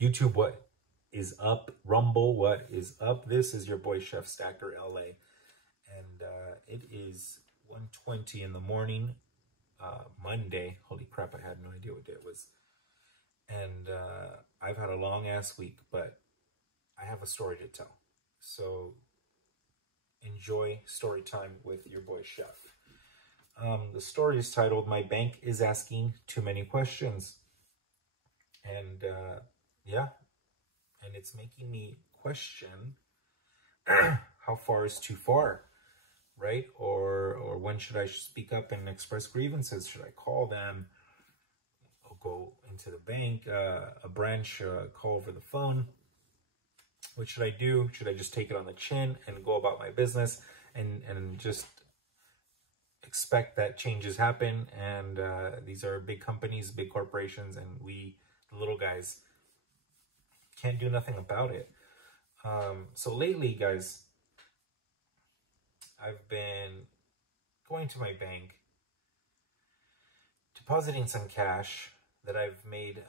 YouTube, what is up? Rumble, what is up? This is your boy Chef Stacker LA, and it is 1:20 in the morning, Monday. Holy crap, I had no idea what day it was. And I've had a long ass week, but I have a story to tell. So enjoy story time with your boy Chef. The story is titled, My Bank is Asking Too Many Questions. And yeah, and it's making me question how far is too far, right? Or when should I speak up and express grievances? Should I call them? I'll go into the bank, a branch, call over the phone. What should I do? Should I just take it on the chin and go about my business and just expect that changes happen? And these are big companies, big corporations, and we, the little guys, can't do nothing about it. So lately, guys, I've been going to my bank, depositing some cash that I've made,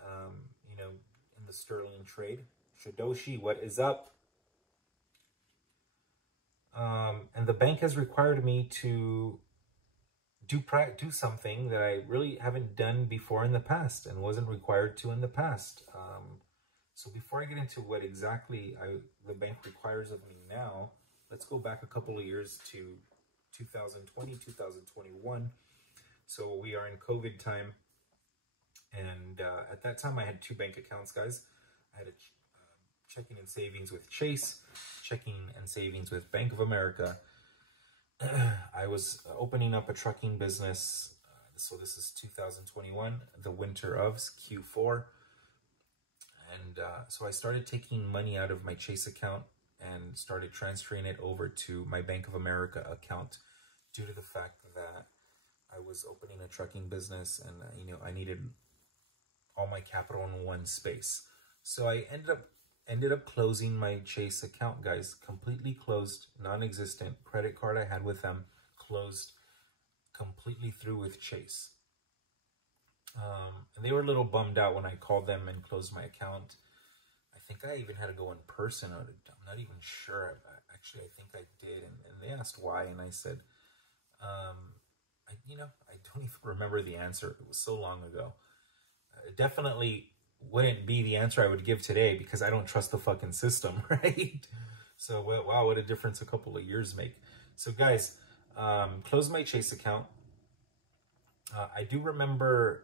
in the sterling trade. Shidoshi, what is up? And the bank has required me to do something that I really haven't done before in the past and wasn't required to in the past. So before I get into what exactly the bank requires of me now, let's go back a couple of years to 2020, 2021. So we are in COVID time. And at that time, I had two bank accounts, guys. I had a checking and savings with Chase, checking and savings with Bank of America. I was opening up a trucking business. So this is 2021, the winter of Q4. And so I started taking money out of my Chase account and started transferring it over to my Bank of America account due to the fact that I was opening a trucking business and, I needed all my capital in one space. So I ended up closing my Chase account, guys, completely closed, non-existent. Credit card I had with them closed, completely through with Chase. And they were a little bummed out when I called them and closed my account. I think I even had to go in person. I'm not even sure. Actually, I think I did. And they asked why, and I said, I don't even remember the answer. It was so long ago. It definitely wouldn't be the answer I would give today because I don't trust the fucking system, right? So, wow, what a difference a couple of years make. So, guys, close my Chase account. I do remember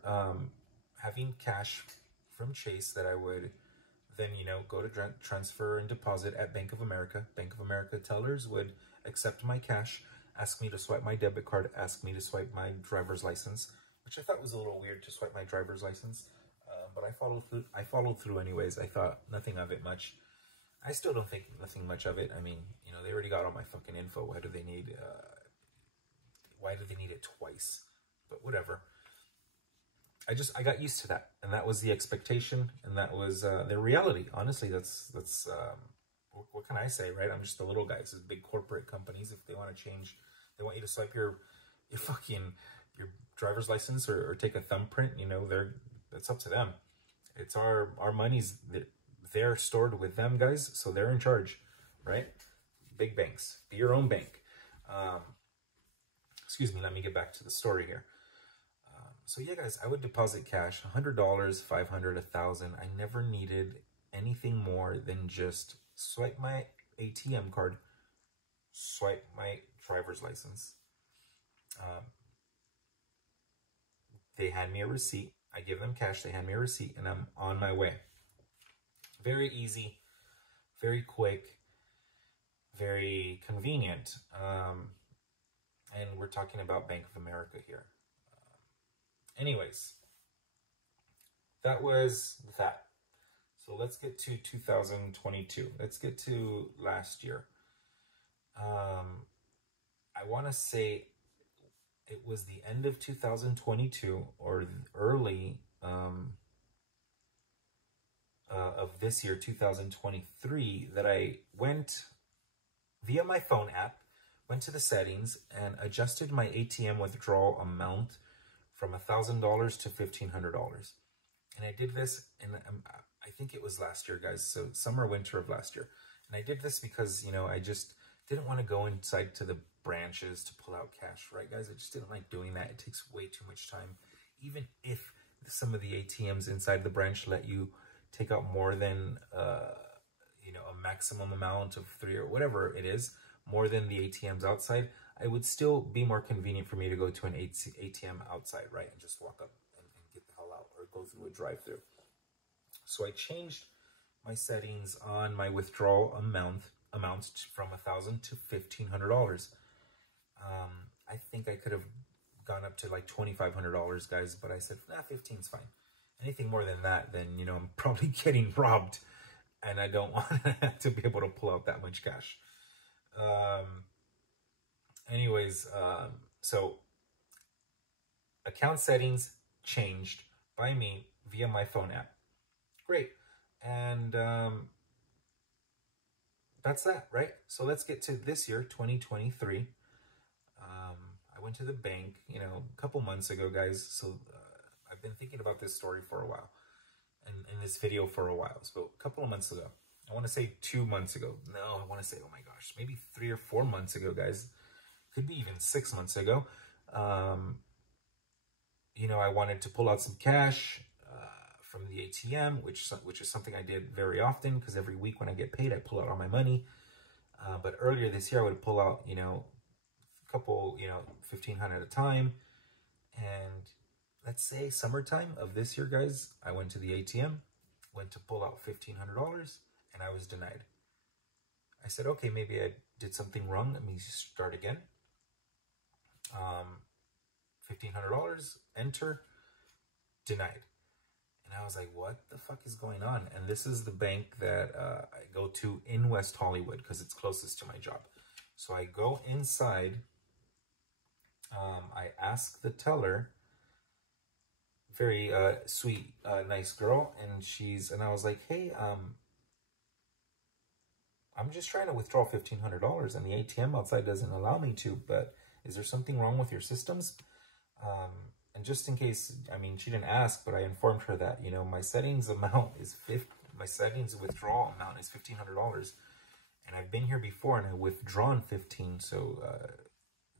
having cash from Chase that I would then, go to transfer and deposit at Bank of America. Bank of America tellers would accept my cash, ask me to swipe my debit card, ask me to swipe my driver's license, which I thought was a little weird to swipe my driver's license. But I followed through anyways. I thought nothing of it much. I still don't think nothing much of it. I mean, they already got all my fucking info. Why do they need it twice? But whatever. I got used to that, and that was the expectation, and that was the reality. Honestly, that's what can I say, right? I'm just a little guy. This is big corporate companies. If they want to change, they want you to swipe your driver's license or take a thumbprint. That's up to them. It's our money's they're stored with them, guys, so they're in charge, right? Big banks, be your own bank. Excuse me, let me get back to the story here. So yeah, guys, I would deposit cash, $100, $500, $1,000. I never needed anything more than just swipe my ATM card, swipe my driver's license. They hand me a receipt. I give them cash, they hand me a receipt, and I'm on my way. Very easy, very quick, very convenient. And we're talking about Bank of America here. Anyways, that was that. So let's get to 2022. Let's get to last year. I want to say it was the end of 2022 or early of this year, 2023, that I went via my phone app, went to the settings and adjusted my ATM withdrawal amount from $1,000 to $1,500. And I did this, and I think it was last year, guys. So summer, winter of last year. And I did this because, you know, I just didn't want to go inside to the branches to pull out cash, right, guys? I just didn't like doing that. It takes way too much time. Even if some of the ATMs inside the branch let you take out more than, you know, a maximum amount of 3 or whatever it is, more than the ATMs outside, it would still be more convenient for me to go to an ATM outside, right? And just walk up and get the hell out, or go through a drive-through. So I changed my settings on my withdrawal amounts from $1,000 to $1,500. I think I could have gone up to like $2,500, guys, but I said, nah, 15's fine. Anything more than that, then, you know, I'm probably getting robbed, and I don't want to be able to pull out that much cash. So account settings changed by me via my phone app. Great. And that's that, right? So let's get to this year, 2023. I went to the bank, you know, a couple months ago, guys. So I've been thinking about this story for a while, and in this video for a while. So a couple of months ago, I want to say 2 months ago. No, I want to say, oh my gosh, maybe 3 or 4 months ago, guys. Could be even 6 months ago. You know, I wanted to pull out some cash from the ATM, which is something I did very often, because every week when I get paid, I pull out all my money. But earlier this year, I would pull out, you know, a couple, you know, 1,500 at a time. And let's say summertime of this year, guys, I went to the ATM, went to pull out $1,500, and I was denied. I said, okay, maybe I did something wrong. Let me start again. $1,500, enter, denied. And I was like, what the fuck is going on? And this is the bank that I go to in West Hollywood, because it's closest to my job. So I go inside. I ask the teller, very sweet, nice girl, and I was like, hey, I'm just trying to withdraw $1,500, and the ATM outside doesn't allow me to, but is there something wrong with your systems? And just in case, I mean, she didn't ask, but I informed her that, you know, my settings amount is my settings withdrawal amount is $1,500, and I've been here before and I've withdrawn 15, so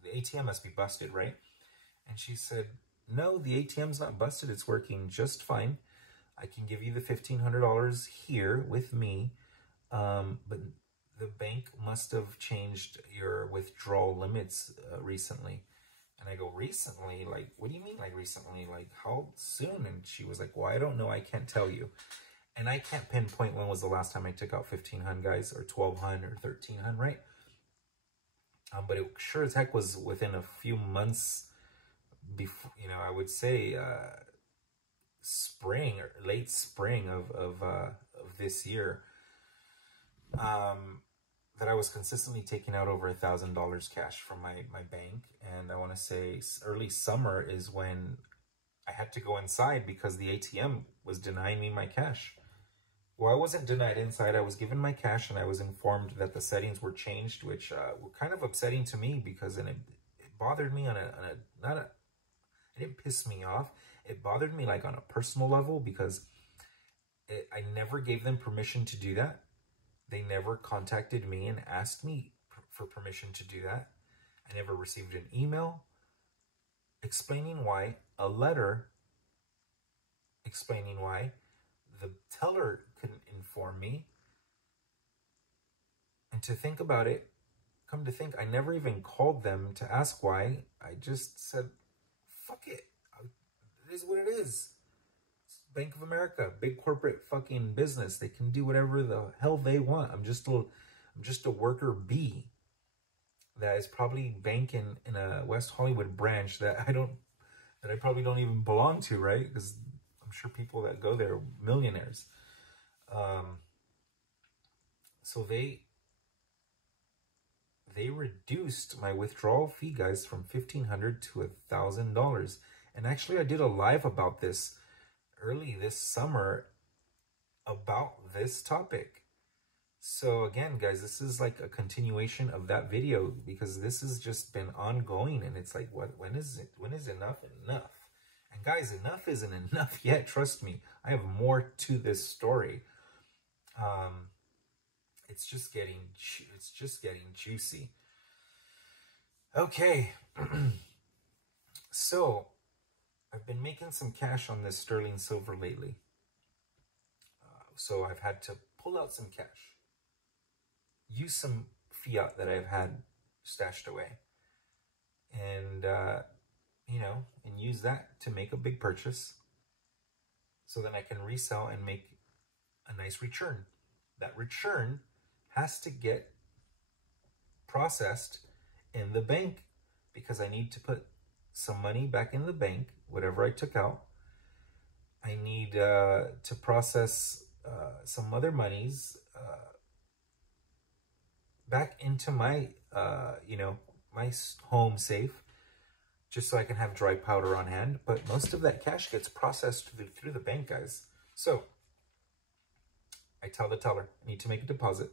the ATM must be busted, right? And she said, no, the ATM's not busted. It's working just fine. I can give you the $1,500 here with me, but the bank must have changed your withdrawal limits recently. And I go, recently? Like, what do you mean, like, recently? Like, how soon? And she was like, well, I don't know. I can't tell you. And I can't pinpoint when was the last time I took out 1,500, guys, or 1,200 or 1,300, right? But it sure as heck was within a few months before, you know, I would say spring or late spring of this year, that I was consistently taking out over $1,000 cash from my bank. And I want to say early summer is when I had to go inside because the ATM was denying me my cash. Well, I wasn't denied inside. I was given my cash, and I was informed that the settings were changed, which were kind of upsetting to me, because it bothered me it didn't piss me off. It bothered me like on a personal level, because I never gave them permission to do that. They never contacted me and asked me for permission to do that. I never received an email explaining why, a letter explaining why. The teller couldn't inform me. And to think about it, come to think, I never even called them to ask why. I just said, fuck it. It is what it is. It's Bank of America, big corporate fucking business. They can do whatever the hell they want. I'm just a worker bee that is probably banking in a West Hollywood branch that I probably don't even belong to, right? Because I'm sure people that go there are millionaires. So they reduced my withdrawal fee, guys, from $1,500 to $1,000. And actually, I did a live about this early this summer about this topic. So again, guys, this is like a continuation of that video, because this has just been ongoing, and it's like, when is enough enough? And guys, enough isn't enough yet. Trust me, I have more to this story. It's just getting juicy. Okay, so I've been making some cash on this sterling silver lately. So I've had to pull out some cash, use some fiat that I've had stashed away, and and use that to make a big purchase, so that I can resell and make a nice return. That return has to get processed in the bank, because I need to put some money back in the bank, whatever I took out. I need to process some other monies back into my my home safe, just so I can have dry powder on hand. But most of that cash gets processed through the bank, guys. So I tell the teller, I need to make a deposit.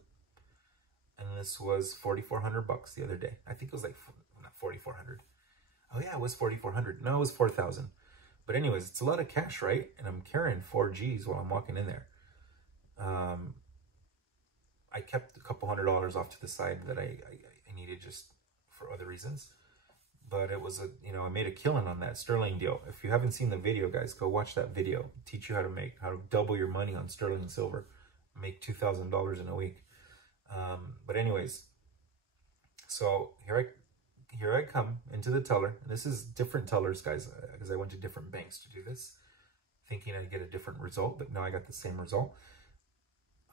And this was $4,400 the other day. I think it was like, not 4,400. Oh yeah, it was 4,400. No, it was 4,000. But anyways, it's a lot of cash, right? And I'm carrying 4 G's while I'm walking in there. I kept a couple $100 off to the side that I needed just for other reasons. But it was I made a killing on that sterling deal. If you haven't seen the video, guys, go watch that video. Teach you how to double your money on sterling and silver. Make $2,000 in a week. But anyways, so here I come into the teller. And this is different tellers, guys, because I went to different banks to do this, thinking I'd get a different result, but no, I got the same result.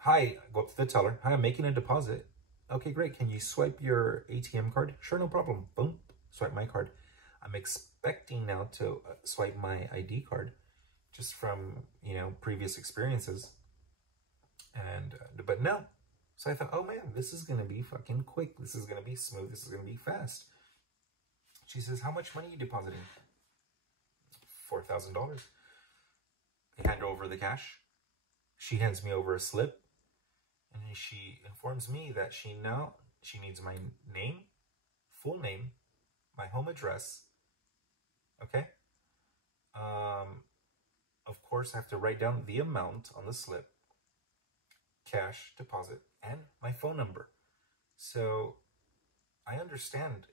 Hi, I go up to the teller. Hi, I'm making a deposit. Okay, great. Can you swipe your ATM card? Sure, no problem. Boom, swipe my card. I'm expecting now to swipe my ID card, just from previous experiences. And but no. So I thought, oh man, this is gonna be fucking quick. This is gonna be smooth. This is gonna be fast. She says, how much money are you depositing? $4,000. I hand over the cash. She hands me over a slip, and she informs me that she needs my name, full name, my home address. Okay. Of course, I have to write down the amount on the slip, cash deposit, and my phone number. So I understand,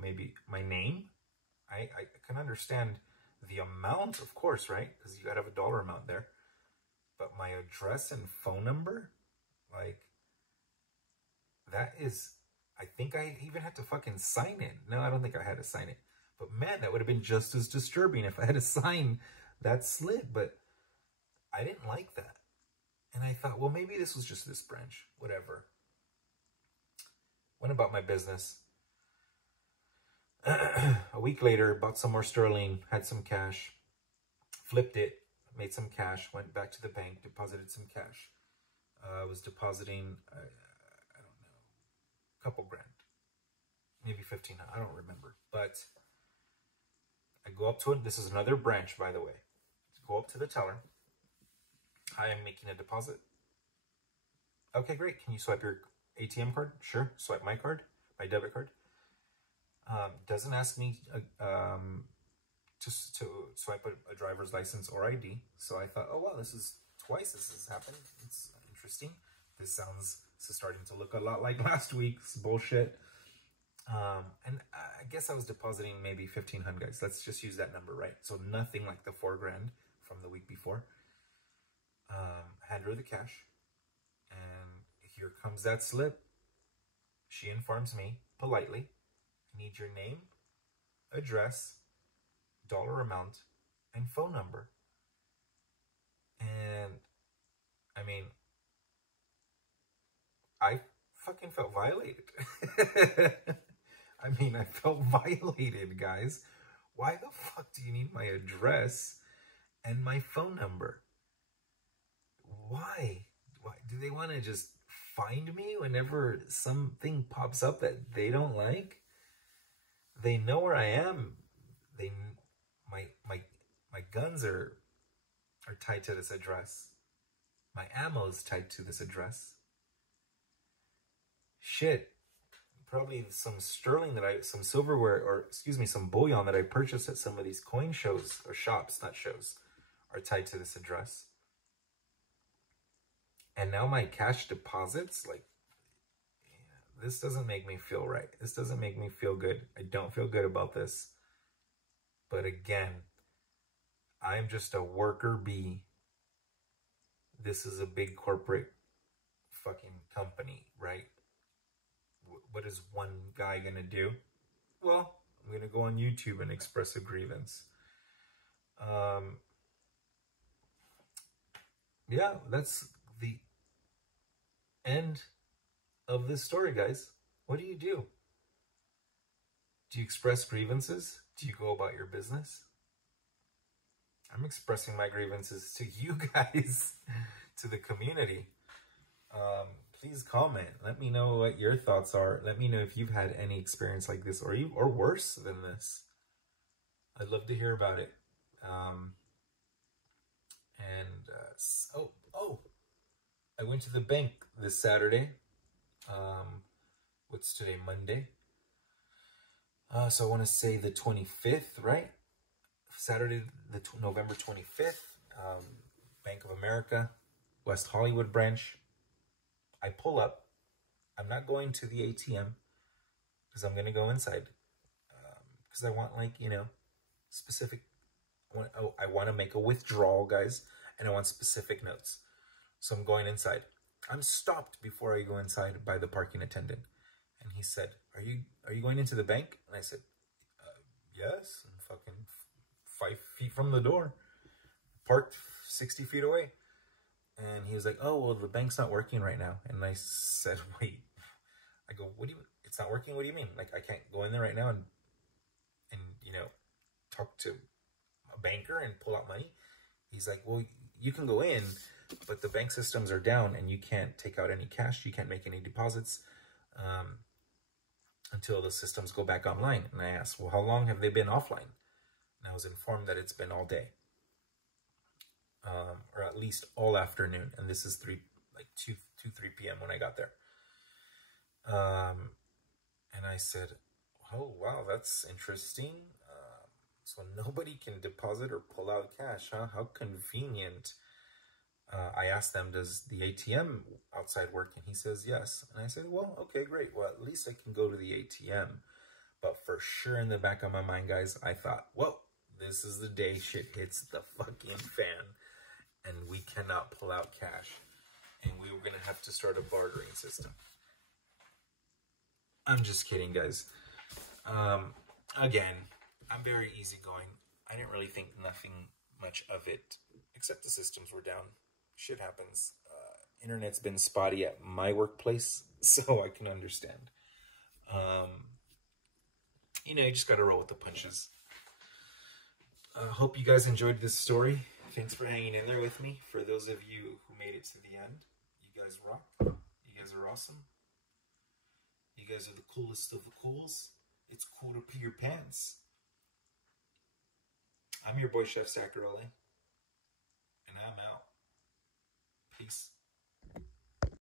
maybe my name. I can understand the amount, of course, right? Because you gotta have a dollar amount there. But my address and phone number, like, that is, I think I even had to fucking sign it. No, I don't think I had to sign it. But man, that would have been just as disturbing if I had to sign that slip. But I didn't like that. And I thought, well, maybe this was just this branch, whatever. Went about my business. A week later, bought some more sterling, had some cash, flipped it, made some cash, went back to the bank, deposited some cash. I was depositing, I don't know, a couple grand, maybe 15, I don't remember. But I go up to it. This is another branch, by the way. Go up to the teller. Hi, I'm making a deposit. Okay, great. Can you swipe your ATM card? Sure. Swipe my card, my debit card. Doesn't ask me to swipe a driver's license or ID. So I thought, oh, well, this is twice this has happened. It's interesting. This is starting to look a lot like last week's bullshit. And I guess I was depositing maybe 1,500, guys. Let's just use that number, right? So nothing like the 4 grand from the week before. Hand her the cash, and here comes that slip. She informs me politely, I need your name, address, dollar amount, and phone number. And I mean, I fucking felt violated. I mean, I felt violated, guys. Why the fuck do you need my address and my phone number? Why? Do they want to just find me whenever something pops up that they don't like? They know where I am. My guns are tied to this address. My ammo's tied to this address. Shit. probably some sterling some silverware, or excuse me, some bullion that I purchased at some of these coin shows, or shops, not shows, are tied to this address. And now my cash deposits, like, yeah, this doesn't make me feel right. This doesn't make me feel good. I don't feel good about this. But again, I'm just a worker bee. This is a big corporate fucking company, right? What is one guy gonna do? Well, I'm gonna go on YouTube and express a grievance. Yeah, that's the end of this story, guys. What do you do? Do you express grievances? Do you go about your business? I'm expressing my grievances to you guys, to the community. Please comment. Let me know what your thoughts are. Let me know if you've had any experience like this, or worse than this. I'd love to hear about it. I went to the bank this Saturday. What's today? Monday. So I want to say the 25th, right? Saturday, November 25th. Bank of America, West Hollywood branch. I pull up. I'm not going to the ATM because I'm going to go inside. Because I want, like, you know, specific. I want to make a withdrawal, guys, and I want specific notes. So I'm going inside. I'm stopped before I go inside by the parking attendant, and he said, "Are you going into the bank?" And I said, "Yes." I'm fucking 5 feet from the door, parked 60 feet away. And he was like, "Oh, well, the bank's not working right now." And I said, "Wait." I go, "What do you? It's not working? What do you mean? Like, I can't go in there right now and you know, talk to a banker and pull out money?" He's like, "Well, you can go in, but the bank systems are down and you can't take out any cash. You can't make any deposits until the systems go back online." And I asked, "Well, how long have they been offline?" And I was informed that it's been all day, or at least all afternoon. And this is 3 p.m. when I got there. And I said, "Oh, wow, that's interesting. So nobody can deposit or pull out cash, huh? How convenient." I asked them, "Does the ATM outside work?" And he says, "Yes." And I said, "Well, okay, great. Well, at least I can go to the ATM." But for sure, in the back of my mind, guys, I thought, well, this is the day shit hits the fucking fan, and we cannot pull out cash, and we were going to have to start a bartering system. I'm just kidding, guys. Again, I'm very easygoing. I didn't really think nothing much of it, except the systems were down. Shit happens. Internet's been spotty at my workplace, so I can understand. You know, you just gotta roll with the punches. Hope you guys enjoyed this story. Thanks for hanging in there with me. For those of you who made it to the end, you guys rock. You guys are awesome. You guys are the coolest of the cools. It's cool to pee your pants. I'm your boy, Chef Sacaroli, and I'm out. Peace.